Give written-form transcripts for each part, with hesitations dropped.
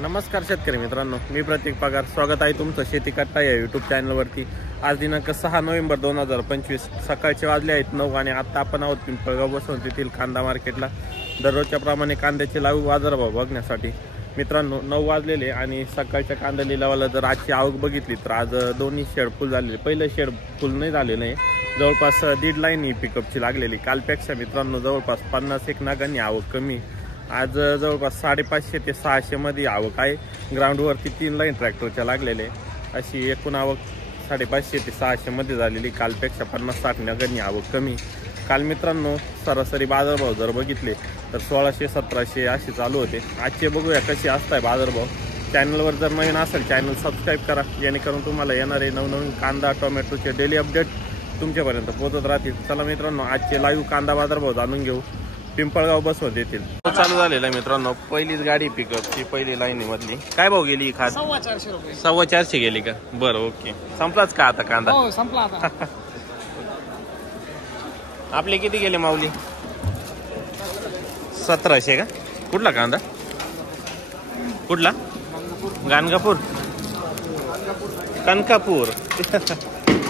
नमस्कार शेतकरी मित्रांनो, मी प्रतीक पगार. स्वागत आहे तुमचं शेती कट्टा या यूट्यूब चॅनलवरती. आज दिनांक 6 नोव्हेंबर 2025 सकाळचे वाजले आहेत 9 आणि आता आपण आहोत पिंपळगाव बसवंतीतील कांदा मार्केटला दररोजच्या प्रमाणे कांद्याचे लाईव्ह बाजारभाव बघण्यासाठी. मित्रांनो 9 वाजलेले आणि सकाळच्या कांदा लिलावाला जर आजची आवक बघितली तर आज दोन्ही शेड फुल झालेले. पहिलं शेड फुल नाही झाले नाही, जवळपास 1.5 लाईन ही पिकअपची लागलेली. कालपेक्षा मित्रांनो जवळपास 51 नागांनी आवक कमी. आज जवळपास 550 ते 600 मध्ये आवक आहे. ग्राउंडवरती 3 लाईन ट्रॅक्टरच्या लागलेले. अशी एकूण आवक 550 ते 600 मध्ये झालेली. कालपेक्षा 50-60 नगांनी आवक कमी. काल मित्रांनो सरासरी बाजारभाव जर बघितले तर 1600-1700 असे चालू होते. आजचे बघूया कसे असताय बाजारभाव. चॅनलवर जर नवीन असेल चॅनल सबस्क्राईब करा, जेणेकरून तुम्हाला येणारे नवनवीन कांदा टोमॅटोचे डेली अपडेट तुमच्यापर्यंत पोहोचत राहतील. चला मित्रांनो, आजचे लाईव्ह कांदा बाजारभाव जाणून घेऊ. पिंपळगाव बसवत येतील चालू झालेला मित्रांनो. पहिलीच गाडी पिकअपची पहिली लाईन मधली. काय भाव गेली खास? 450 रुपये. 450 गेली का? बरं, ओके. संपलाच का आता कांदा? हो संपला आता. आपले किती गेले माऊली? 1700 का? कुठला कांदा? कुठला? गाणगापूर कनकापूर.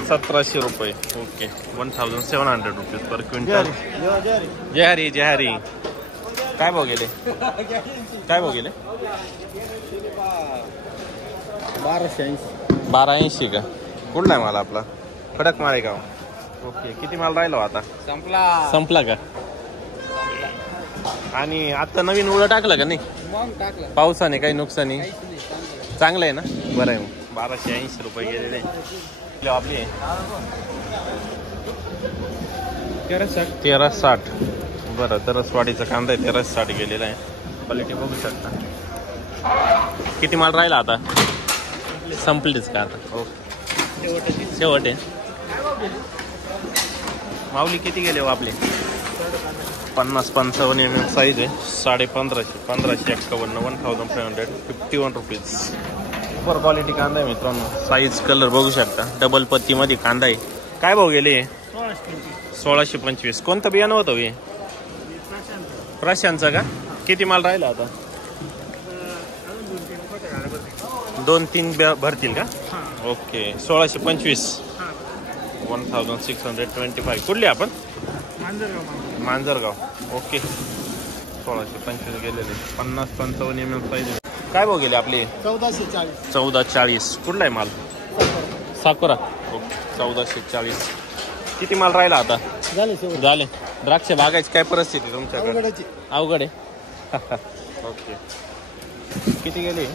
1700 रुपये. ओके. 1700 rupees per quintal. जहारी जहारी. काय भाव गेले? काय भाव गेले? 1280 का? कुठला आहे माल आपला? खडक माळेगाव. ओके. किती माल राहिला आता? संपला का? आणि आता नवीन उडं टाकलं का नाही? पावसाने काही नुकसानी? चांगलं आहे ना? बरं आहे. मग 1280 रुपये गेलेले आपली 1360. बरं, तरसवाडीचा कांदा आहे. 1360 गेलेला आहे. क्वालिटी बघू शकता. किती माल राहिला आता? संपलीच का आता? ओके. शेवट आहे. माऊली किती गेले हो आपले? 50-55 mm साईज आहे. 1550, 1551, 1551 रुपीज. सुपर क्वालिटी कांदा आहे मित्रांनो. साईज कलर बघू शकता. डबल पत्ती मध्ये कांदा आहे. काय भाव गेले? 1625. कोणतं बियाणं होतं हे? प्रशांतचं का? किती माल राहिला आता? 2-3 भरतील का? ओके. 1625, 1625. कुठली आपण? मांजरगाव. ओके. 1625 गेलेले. 50-55 mm साईज. काय भाव गेले आपले? 1440. कुठला आहे माल? साकुरा. ओके. 1440. किती माल राहिला आता? झाले. द्राक्ष बागायची काय परिस्थिती तुमच्याकडे? अवघड आहे. ओके. किती गेले?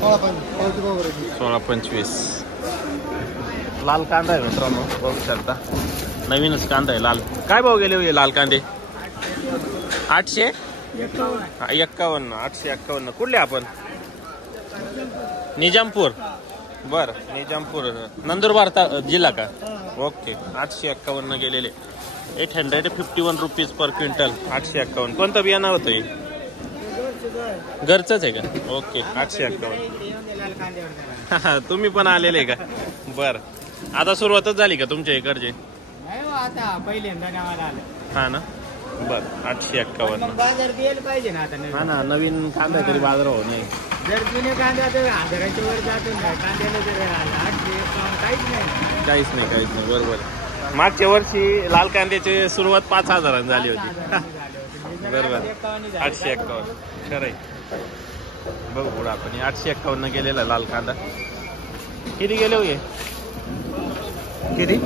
1625. लाल कांदा आहे मित्रांनो, बघू शकता. नवीनच कांदा आहे लाल. काय भाव गेले लाल कांदे? 851. 851. कुठले आपण? निजामपूर. बर, निजामपूर नंदुरबार जिल्हा का? ओके. 851 गेलेले. 851 रुपीज पर क्विंटल. 851. कोणतं बियाणं होतं हे? घरचंच आहे का? ओके. 851. तुम्ही पण आलेले का? बर. आता सुरुवातच झाली का तुमच्या इकडचे? आता पहिल्यांदा नावाला आलं. हा ना. बर. 851. बाजार द्यायला पाहिजे ना आता. हा ना, नवीन कांदा तरी बाजार हो नाही. जर जुने कांदा तर 1000च्या वर जातो ना. कांद्याला जर 800 काहीच नाही. बरोबर. मागच्या वर्षी लाल कांद्याची सुरुवात 5000 झाली होती. बरोबर. 851. खरंय. बघू पुढे आपण 851 गेलेला लाल कांदा. किती गेले हो? किती?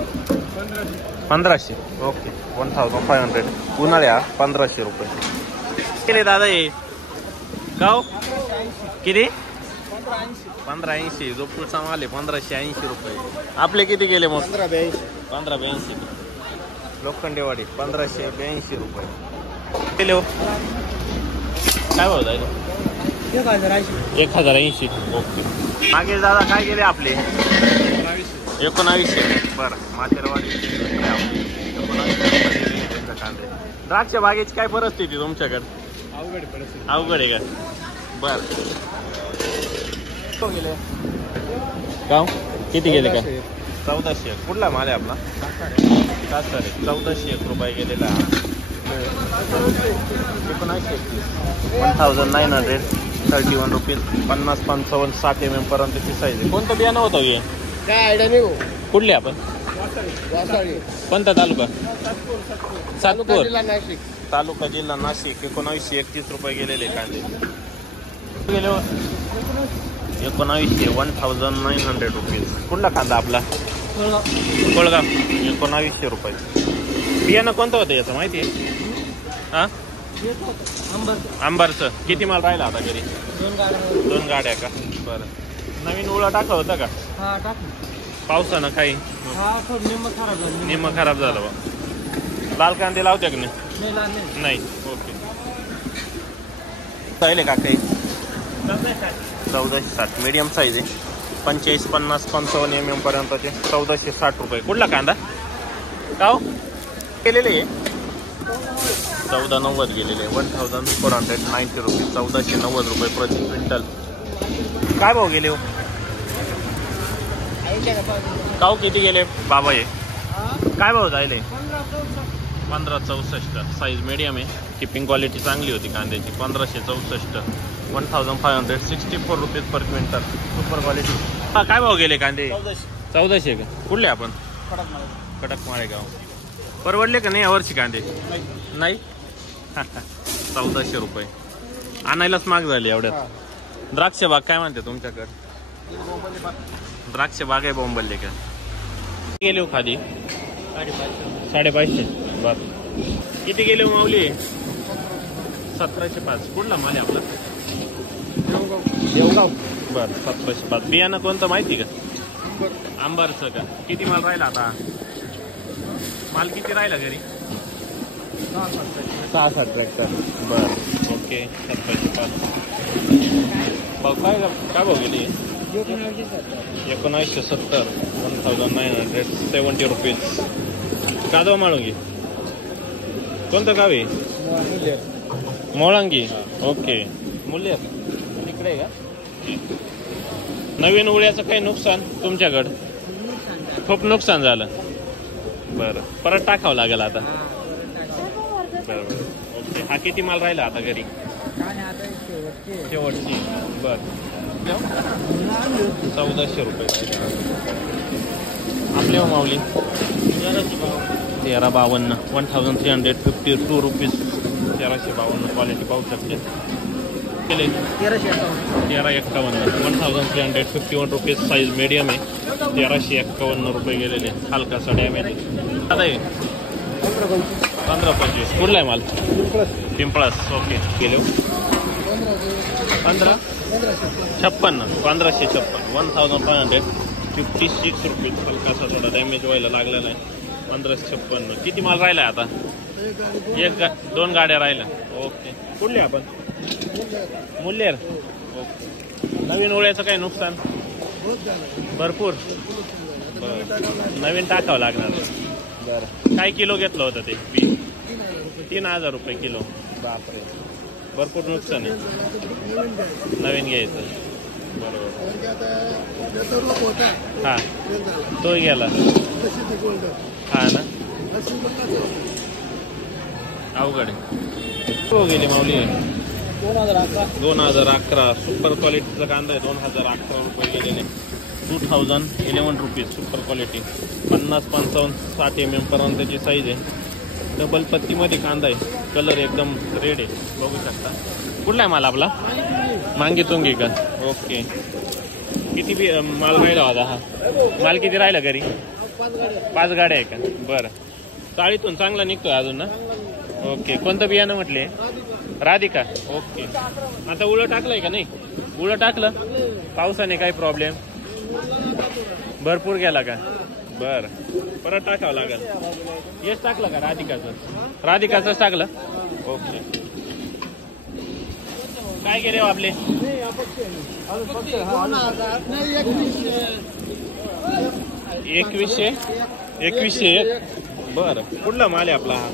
1500. ओके. 1500. उन्हाळ्या 1500 रुपये केले दादा हे. गाव किती? 1580. जो पुढचा माल आहे 1580 रुपये. आपले किती गेले मग? 1582. लोखंडेवाडी 1582 रुपये केले हो. काय भाव जाईल? 1080. ओके. मागे दादा काय गेले आपले? 1900. बरं. माथेरवाडी कांदे. द्राक्ष बागेची काय परिस्थिती तुमच्याकडे? अवघड आहे का? बर. गेले गाव किती गेले का? 1400. कुठला माल आहे आपला? 1401 रुपये गेलेला. 1900. 31 रुपीज. 50, 55, 60 mm पर्यंतची साईज आहे. कोणतं बियाणं होतं हे? काय आयडिया नाही हो. कुठले आपण? कोणता तालुका? सातपूर. नाशिक. तालुका जिल्हा नाशिक. 1931 रुपये गेलेले कांदे. गेले 1900, 1900 रुपीज. कुठला कांदा आपला? कोळगाव. 1900 रुपये. बियाणं कोणतं होतं याचं माहिती आहे? हा, आंबारचं. किती माल राहिला आता घरी? 2 गाड्या का? बरं. नवीन उळा टाकलं होतं का? पावसानं काही निम्म खराब झालं बा. लाल कांदे लावते का नाही? ओके. राहिले का काही? 1460 मीडियम साईज आहे. 45, 50, 55 mm पर्यंतचे 1460 रुपये. कुठला कांदा का केलेले? 1490 गेलेले. 1490 रुपीज. 1490 रुपये प्रति क्विंटल. काय भाव गेले हो? काऊ किती गेले बाबा? हे काय भाव जायले? 1564. साईज मीडियम आहे. किपिंग क्वालिटी चांगली होती कांद्याची. 1564. 1564 rupees per quintal. Super quality. हा, काय भाव गेले कांदे? 1400 का? कुठले आपण? कडक माळेगाव. परवडले का नाही यावर्षी कांदे? नाही. 1400 रुपये. आणायलाच माग झाली एवढ्यात. द्राक्ष बाग काय म्हणते तुमच्याकडे? द्राक्ष बाग आहे बोंबलले का? गेले हो खाली? 550. बर. किती गेले हो माऊली? 1705. कुठला माल आहे आपला? देवगाव. बर. 1705. बियाणं कोणतं माहिती का? आंबारचं का? किती माल राहिला आता? माल किती राहिला घरी? 6 ट्रॅक्टर. बर. ओके. 1705. भाऊ काय भाव गेली? 1970. 1970 रुपीज. कादवा माळुंगी. कोणतं गाव आहे? मोळंगी. ओके. मूल्य तिकडे का? नवीन उळ्याचं काही नुकसान तुमच्याकडं? खूप नुकसान झालं. बरं. परत टाकावं लागेल आता. बरं. ओके. हा किती माल राहिला आता घरी? शेवटची. बरं. 1400 रुपये. आपले माऊली 1352. 1352 रुपीज. 1352 क्वालिटी पाहू शकते. केले 1351. 1351 रुपीज. साईज मीडियम आहे. 1351 रुपये गेलेले. हलका सड्यामध्ये. आता आहे 15-25. कुठला आहे माल? पिंपळस. ओके. गेले 1556. 1556. 1556 रुपीज. हलकासा थोडा डॅमेज व्हायला लागलेला आहे. 1556. किती माल राहिला आता? 2 गाड्या राहिल्या. ओके. कुठले आपण? मुल्लेर. ओके. नवीन ओळ्याचं काही नुकसान? भरपूर. बरं. नवीन टाकावं लागणार. बरं. काय किलो घेतलं होतं ते? 3000 रुपये किलो. बापरे. भरपूर नुकसान आहे. नवीन घ्यायचं. बरोबर. हा, तो गेला. हा ना, अवघड तो गेली माऊली. 2011 सुपर क्वालिटीचा कांदा आहे. 2011 रुपये गेलेले. 2011 रुपीज. Super quality. 50, 55, 60 mm पर्यंतची साईज आहे. डबल पत्तीमध्ये कांदा आहे. कलर एकदम रेड आहे, बघू शकता. कुठला आहे माल आपला? मांगी तुंगी का? ओके. किती माल राहिला होता हा? माल किती राहिला घरी? 5 गाड्या आहे का? बरं. चाळीतून चांगला निघतोय अजून ना? ओके. कोणतं बियाणं म्हटले? राधिका. ओके. आता उळं टाकलंय का नाही? उळं टाकलं? पावसाने काही प्रॉब्लेम? भरपूर गेला का? बर. परत टाकावं लागेल. हेच टाकलं का राधिकाचं? राधिकाचंच टाकलं. ओके. काय केले आपले? 2100. बर. कुठला माल आहे आपला हा?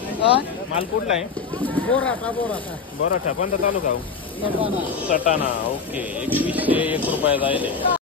माल कुठला आहे? बोराठा. कोणता तालुका? सटाणा. ओके. 2101 रुपये जायले.